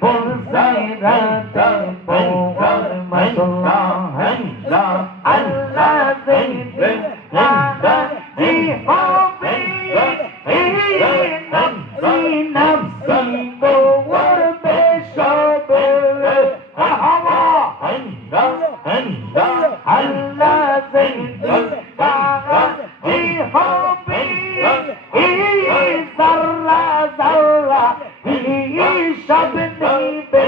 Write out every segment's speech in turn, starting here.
পুলসাইরাতে পৌর মশলা আল্লাহ জিন্দে জি হবে নফসি নফসি পৌর বেশবে আল্লাহ জিন্দে জি হবে zarra zarra সব নিবে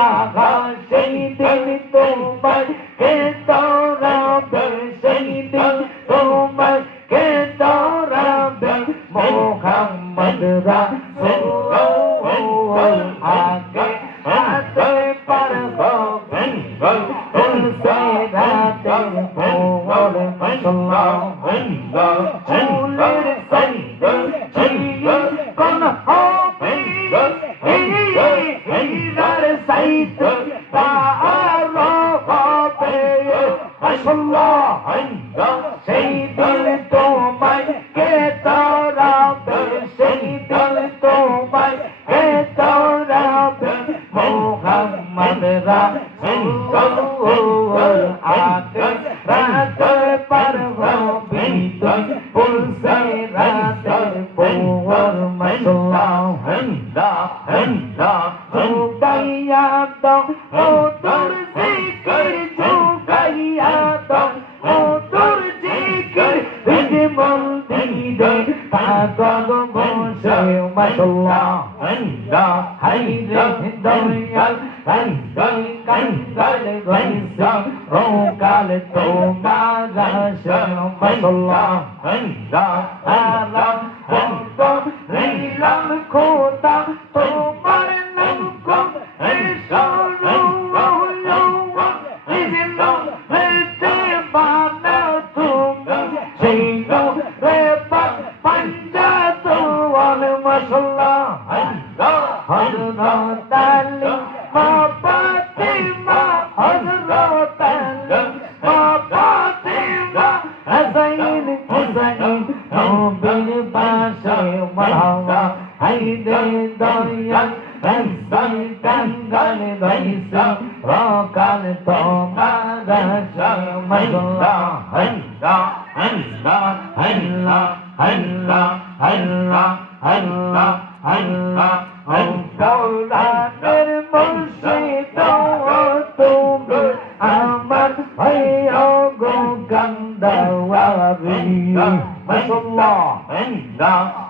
আগা সেই দিন তোমার কে দৌড়াবে সেই দিন তোমার কে দৌড়াবে মোহাম্মদ রাসূল আগে হাতে পার হবে তুলসে রাতে ভোর মশলা চুলের সঙ্গে ছিয়ে কোন হবে হীরার সাইত পার হবে মশলা সেই দিল তোমায় কে দৌড়াবে সেই দিল তোমায় কে দৌড়াবে মোহাম্মদ রাসূল আগে রাতে পার হবে পুলসে রাতে পৌর মশলা জুগাইয়া দাও ও তোর জিকির জুগাইয়া দাও ও তোর জিকির বিধি মন্দিরে পাগল বসে মশলা হাইরে দয়াল কান্দল কান্দল গইসা ও কাল তোমার আসে মশলা আলাম বন্ধ লীলাম খোদা তোমার নাম কো এসরু ইজলো হেতে বানা তুমি সেইলো রে পাঞ্জা তোয়াল মশলা হযরত আলী মা ফাতিমা হযরত আলী মা ফাতিমা হাসাইন হুসাইন নবীর পাশে মারহাবা হাইরে দয়াল রসুল কাঙ্গাল গাইসা রকাল তোমার আসে মশলা আল্লাহ আল্লাহ আল্লাহ আল্লাহ আল্লাহ আল্লাহ আল্লাহ আল্লাহর মুর্শিদ তুমি আমার হইও গো গন্দাওয়ারি মশলা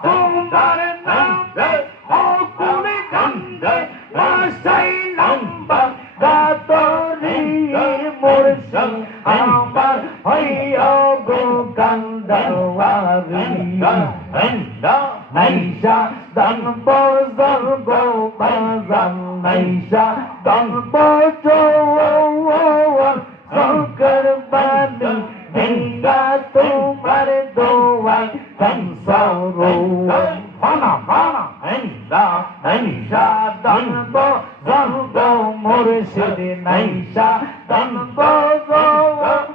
তোমার নামে ও কুলে গন্ধে বাসাই লম্বা গাতরি মুর্শিদ আমার হইও গো গন্দাওয়ারি নাইসা দান বজর গো বাজান নাইসা দান বজর সরকার বানি দেঙ্গা তোমার দোয়াই কনসারো ফানা ফানা নাইসা দান বজর গো মুর্শিদ নাইসা দান বজর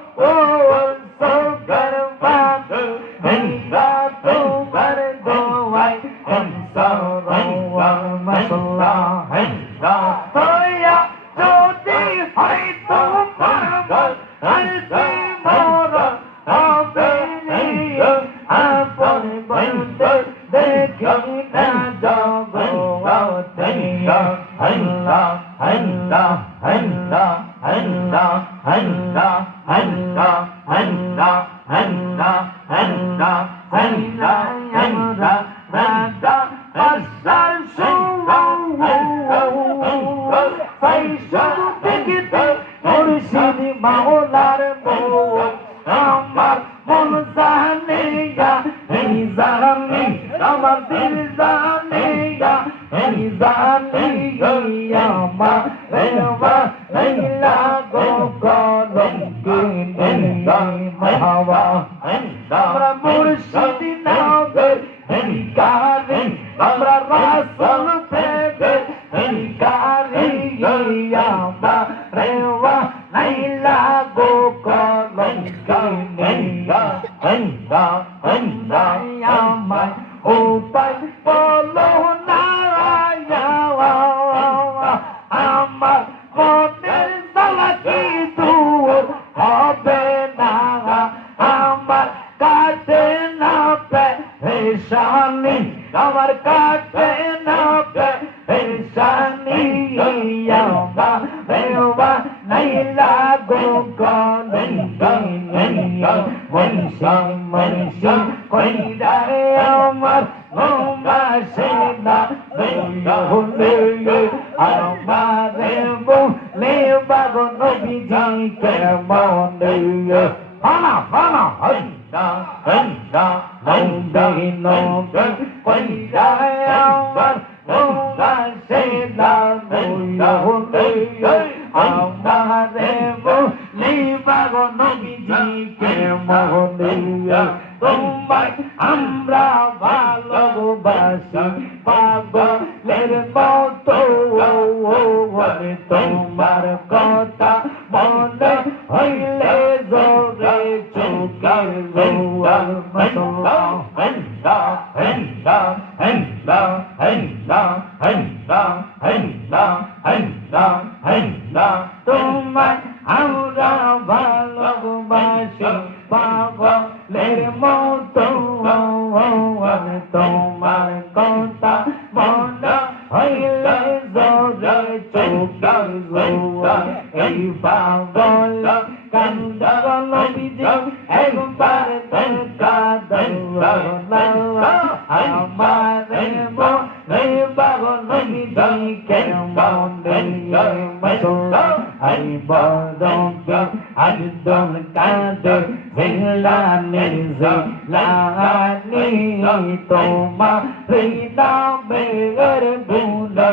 সরকার বানি দেঙ্গা তোমার দোয়াই কনসারো মশলা হইয়া যদি হয় তোমার হইতে মোর হবে আপন বন্ধু দেখি না জগতে আল্লাহ আল্লাহ আল্লাহ আল্লাহ আল্লাহ আল্লাহ আল্লাহ আল্লাহ আল্লাহ আল্লাহ আল্লাহ রাজা আসল পয়সা দেখিতে মুর্শিদ মাওলার মন আমার মন জানে এই জানি আমার দিল জানে এই জানি আমার রেওয়া লাইলা গো কলম কে মাওয়া আমরা মুর্শিদ নাগে হিকারে আমরা রাসূল পেবে হিকারে ইয়াবা রেওয়া লাইলা গো কলম কে হন্দা হন্দা আমায় উপায় বলো না শানি আমা দেওয়া নাইলা গো মনসি কইরা আমার ঘুমাসে না বলে আমারে বলে বাগো নবীজি কেমন ফানা ফানা হইনা হইনা নবী নবী কইরা আমার ঘুমাসে না বলে আমারে বলে বাগো নবীজি কেমন তোমায় আমরা ভালোবাসি পাগলের মতো তোমার কথা মনে হইলে জোরে চোখের জোয়ার মশলা হেন্দা হেন্দা হেন্দা হেন্দা হেন্দা হেন্দা হেন্দা হেন্দা তোমায় আমরা ভালোবাসি পাগলের মতো তোমার কথা মনে হইলে জোরে চোখের জোয়ার এই পাগল কান্দা নবীজি একবার দেখা দাও আমারে বলে পাগল নবীজি কেমন মশলা আই বদকে আদম কাদে জিলানি জিলানি তোমা নামে গুনে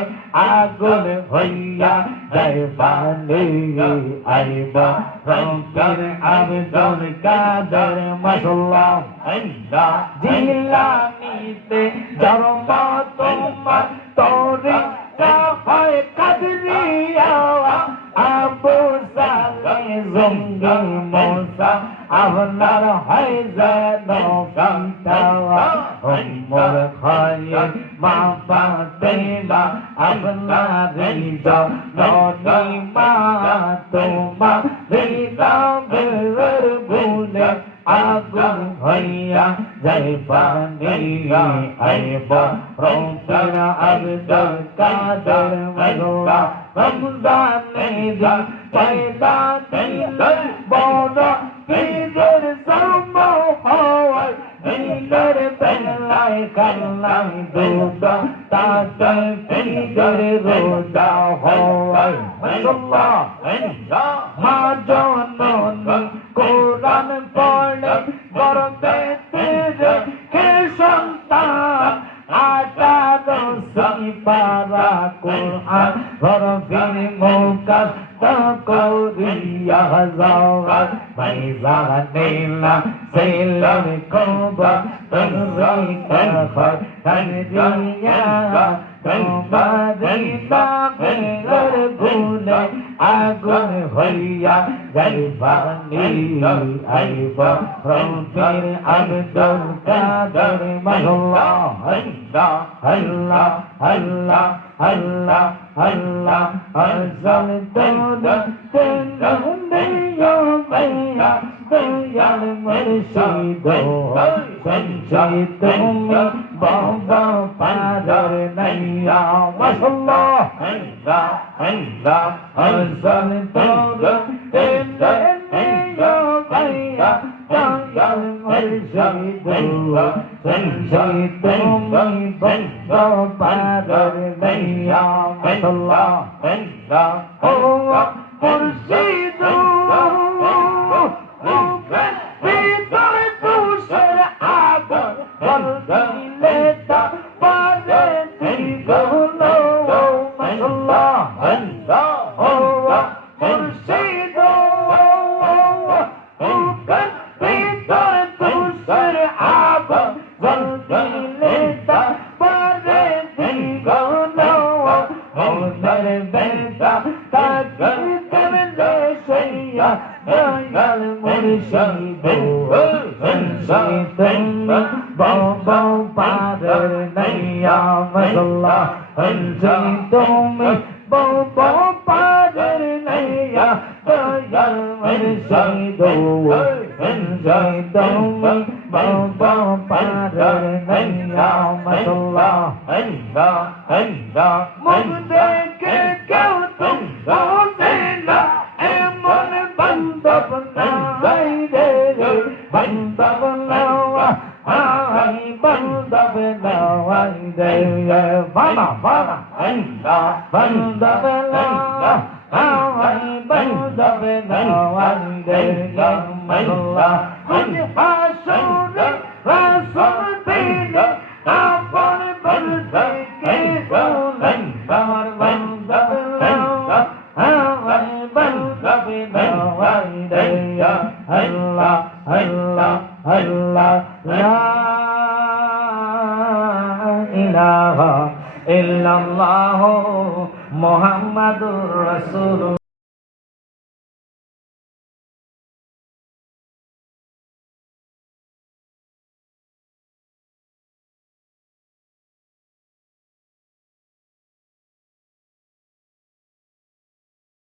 আগুন হইয়া যাইবানি আইবা রঙ্গের আবেদন কাদের মশলা জিলানিতে জন্ম তোমার তোরে হয় কাদরিয়া আবু সালে জঙ্গি মোসা আপনার হয় যেন কান্তাওয়া উম্মুল খায়র মা ফাতেমা আপনার জননী মা তোমার হৃদয়ের গুণে আগুন হইয়া যাইবানি আইব রঙ্গের আবেদন কাদের মশলা রমজানে দিন পয়দা দিলেন বড় পীরের জন্ম হওয়ার দিলের বেলায় কাল্লাই দুদা তাতে পীরের রোজা হওয়ার মশলা মা জননী কোরআন পড়ে গর্বে তেরে কে সন্তান আটারো সিপারা কোরআন গর্বের মুকাস করিয়া যাওয়া ভাইজানেলা সেলর কোবা তুমি কখর কানরিয়া তোমারি নামের গুণে আগুন হইয়া যাইবানি আইব রঙ্গের আবেদন কাদের মশলা আল্লাহ আল্লাহ আল্লাহ আল্লাহ আল্লাহ আজল তোরা তেনন্দিয়া মায়া দয়াল মুর্শিদ সঞ্চয় তুমি বাবা পার নাইয়া মাশাআল্লাহ আল্লাহ আল্লাহ আজল তোরা তেনন্দিয়া মায়া দয়াল মুর্শিদ সঞ্চয় তুমি বাবা পার নাইয়া মাশাআল্লাহ আল্লাহ ও মুর্শিদ ভিতরে তুষের আগুন বলদিলে তা পারে দিগুলো মাশাআল্লাহ আল্লাহ ও মুর্শিদ ভিতরে তুষের আগুন বলদিলে তা পারে দিগুলো ওদের বেটা তাকে কেমনে সেইয়া দয়াল মুর্শিদ তুমি বাবা পারের নাইয়া মাশাআল্লাহ তুমি বাবা পারের নাইয়া দয়াল মুর্শিদ তুমি বাবা পারের নাইয়া মাশাআল্লাহ মুখ দেখে কেউ তো বলে না এমন বান্ধব নাই রে বান্ধব নাওয়া আই বান্ধব নাওয়াই রে বাবা বাবা বান্ধব নাওয়া আই বান্ধব নাওয়াই রে মাশাআল্লাহ হাসুরে রাসূল বিনে আপন বলতে কে বলেন আমার বান্ধব নাওয়া আই বান্ধব নাওয়াই রে আল্লাহ আল্লাহ আল্লাহ লা ইলাহা ইল্লাল্লাহ মুহাম্মাদুর রাসূল